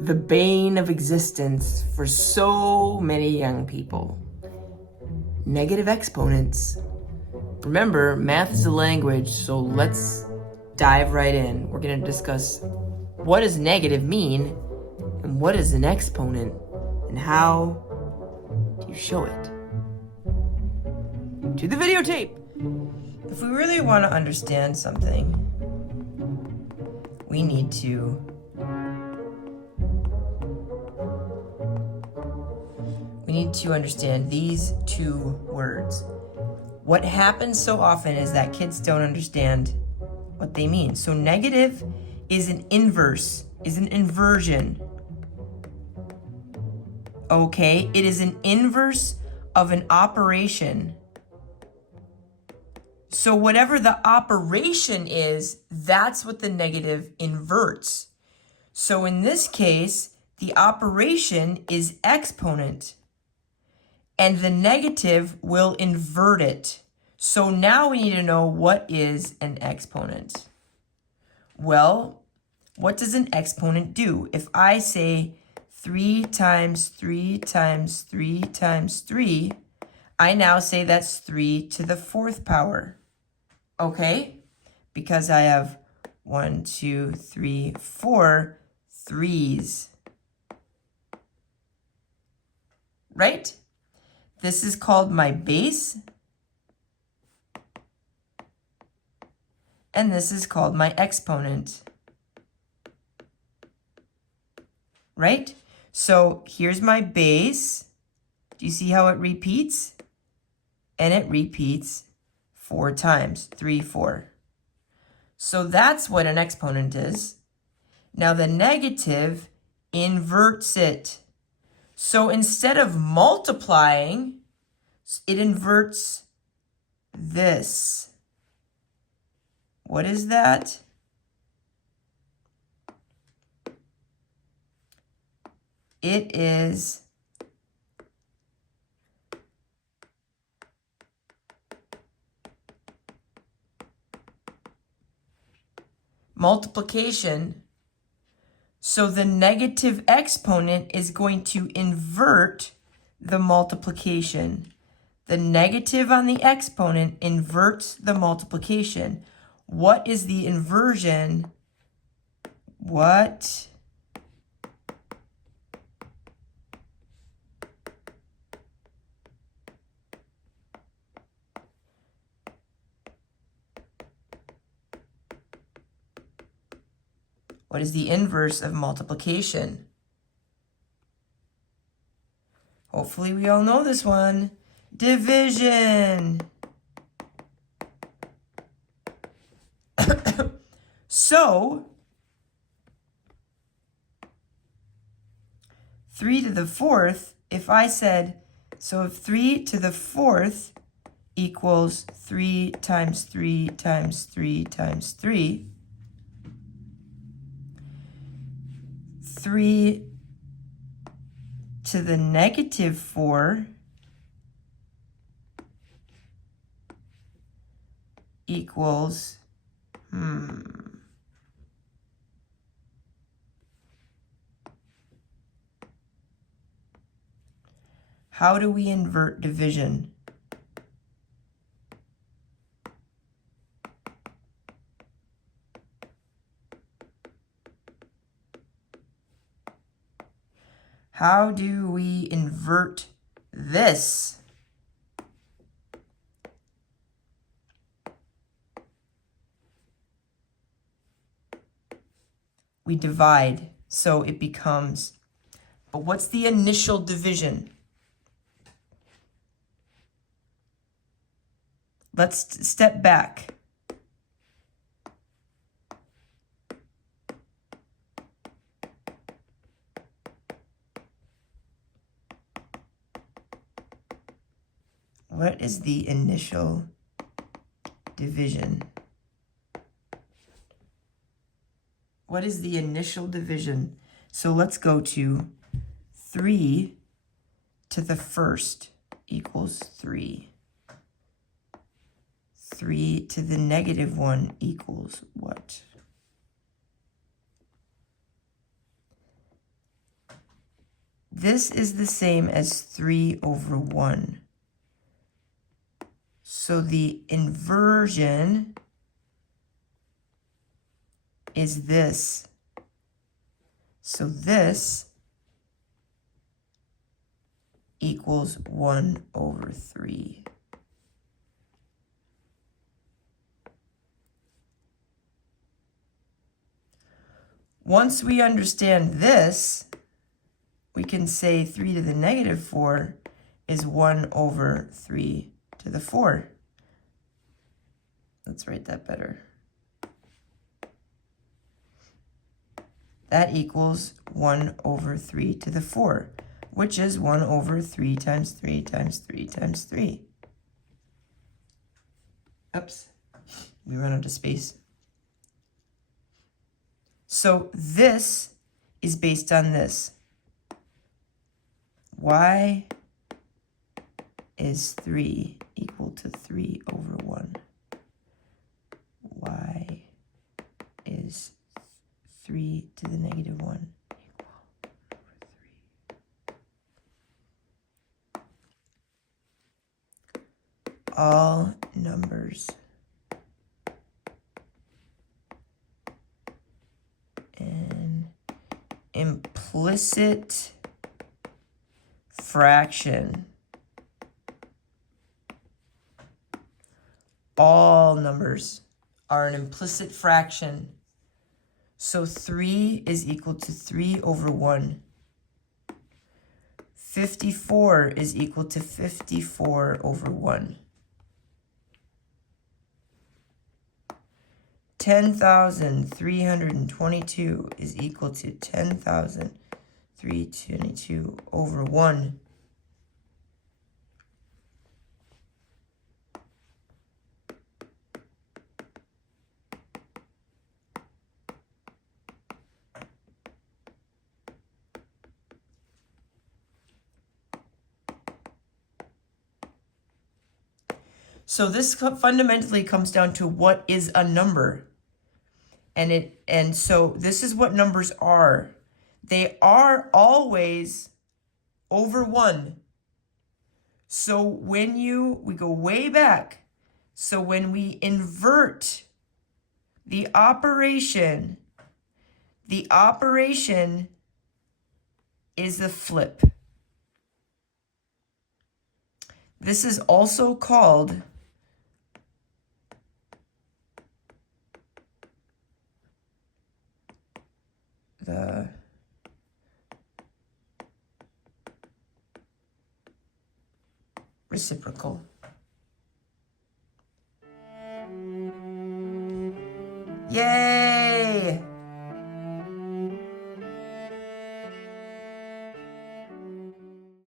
the bane of existence for so many young people. Negative exponents. Remember, math is a language, so let's dive right in. We're going to discuss what does negative mean and what is an exponent and how do you show it. To the videotape! If we really want to understand something, we need to understand these two words. What happens so often is that kids don't understand what they mean. So negative is an inverse, is an inversion. Okay, it is an inverse of an operation. So whatever the operation is, that's what the negative inverts. So in this case, the operation is exponent, and the negative will invert it. So now we need to know what is an exponent. Well, what does an exponent do? If I say 3 times 3 times 3 times 3, I now say that's 3 to the 4th power. Okay? Because I have 1, 2, 3, 4 threes. Right? This is called my base. And this is called my exponent. Right? So here's my base. Do you see how it repeats? And it repeats 4 times. 3, 4. So that's what an exponent is. Now the negative inverts it. So instead of multiplying, it inverts this. What is that? It is multiplication. So the negative exponent is going to invert the multiplication. The negative on the exponent inverts the multiplication. What is the inversion? What is the inverse of multiplication? Hopefully we all know this one. Division. So 3 to the 4th, if I said, so if 3 to the 4th equals 3 times 3 times 3 times 3, 3 to the negative 4 equals, how do we invert division? How do we invert this? We divide, so it becomes, but what's the initial division? Let's step back. What is the initial division? What is the initial division? So let's go to 3 to the 1st equals 3. 3 to the negative 1 equals what? this is the same as 3 over 1. So the inversion is this. So this equals 1 over 3. Once we understand this, we can say 3 to the negative 4 is 1 over 3 to the 4. Let's write that better. That equals 1 over 3 to the 4, which is 1 over 3 times 3 times 3 times 3. Oops, we ran out of space. So this is based on this. Y is 3 equal to 3 over 1. Y is 3 to the negative 1 equal over 3. All numbers and implicit fraction. All numbers are an implicit fraction. So 3 is equal to 3 over 1. 54 is equal to 54 over 1. 10,322 is equal to 10,322 over 1. So this fundamentally comes down to what is a number. And so this is what numbers are. They are always over 1. So when we go way back. So when we invert the operation is the flip. This is also called the reciprocal. Yay!